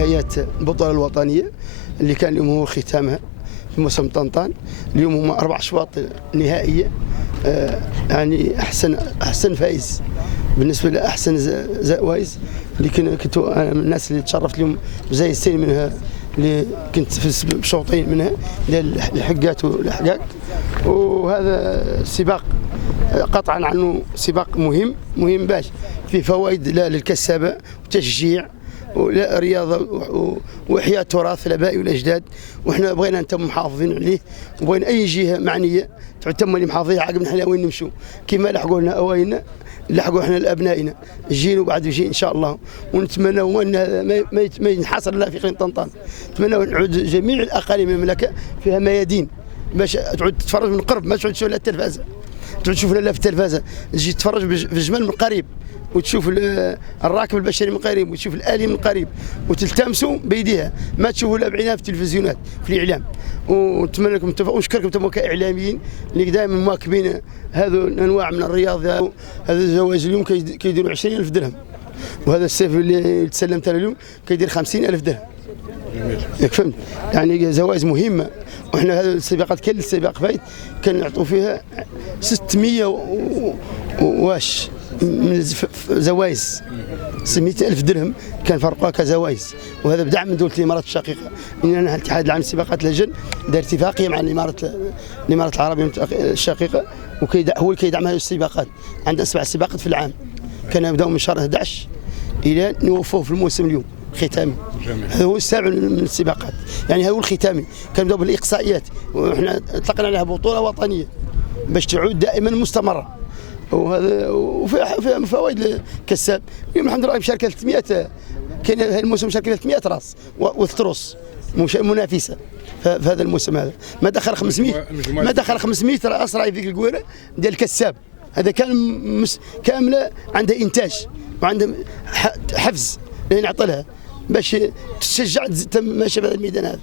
نهايات البطولة الوطنية اللي كان اليوم هو ختامها في موسم طنطان. اليوم هما 4 أشواط نهائية، يعني أحسن فايز بالنسبة لأحسن جوائز اللي كنت أنا من الناس اللي تشرفت اليوم بجايزتين منها، اللي كنت في بشوطين منها الحقات والحقاق. وهذا السباق قطعا عنه سباق مهم باش فيه فوائد للكسابة وتشجيع ورياضة وإحياء تراث الآباء والأجداد، وإحنا بغينا نتم محافظين عليه، وبغينا أي جهة معنية تعتم اللي محافظين عقب نحن وين نمشوا كما لحقوا لنا أوائلنا لحقوا إحنا لأبنائنا الجيل وبعد الجيل إن شاء الله. ونتمنى أن هذا ما ينحصر لا في إقليم طنطان، نتمنى نعود جميع الأقاليم المملكة فيها ميادين باش تعود تتفرج من قرب، ما تعود تشوف لا التلفازة، تعود تشوف لا في التلفازة، تجي تتفرج في الجمال من قريب، وتشوف الراكب البشري من قريب، وتشوف الآلي من قريب، وتلتمسوا بيديها، ما تشوفوا لا بعينها في التلفزيونات في الإعلام. ونتمنى لكم التوفيق ونشكركم انتم كإعلاميين اللي دائما مواكبين هذو الأنواع من الرياضة. هذا الجوائز اليوم كيديروا 20,000 درهم، وهذا السيف اللي تسلمت له اليوم كيدير 50,000 درهم. ياك فهمت؟ يعني جوائز مهمة. وإحنا هذه السباقات كل السباق فايت كنعطوا فيها 600 واش من زوائز، 600,000 درهم كان فرقها كزوائز، وهذا بدعم من دولة الإمارات الشقيقة. إننا الاتحاد العام للسباقات لجن دار اتفاقية مع الإمارات العربية الشقيقة، هو اللي كيدعم هذه السباقات. عندنا 7 سباقات في العام، كان يبداو من شهر 11 إلى نوفوه في الموسم اليوم ختامي. هذا هو السابع من السباقات، يعني هذا هو الختامي. كنبداو بالاقصائيات وحنا اطلقنا عليها بطوله وطنيه باش تعود دائما مستمره، وهذا وفيها فوائد للكساب. اليوم الحمد لله مشاركه 300، كاين هذا الموسم مشاركه 300 راس وثروس منافسه في هذا الموسم. هذا ما دخل 500 راس راي في القويره ديال الكساب. هذا كان كامله عندها انتاج وعندها حفز اللي نعطي لها باش تشجع ماشي بهذا الميدان هذا.